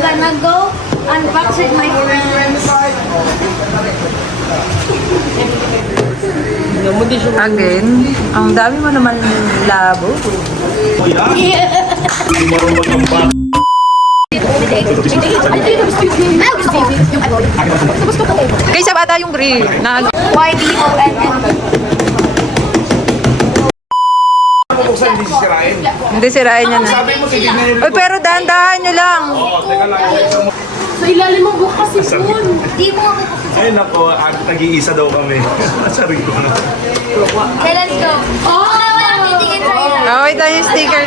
gonna go unbox with my friends. Again, ang dami mo naman labo. Kaysa bata yung grill. YDONN. Hindi sisirain. Hindi sirain niya na. Sabi mo, titignan nyo. Uy, pero dahan-dahan nyo lang. Oo, teka lang. Sa ilalim mo bukas si Poon. Di mo ako. Ay, nako, nag-iisa daw kami. Sorry ko na. Okay, let's go. Oh! Wala titigil sa ilalim. Oh, wait tayo yung sticker.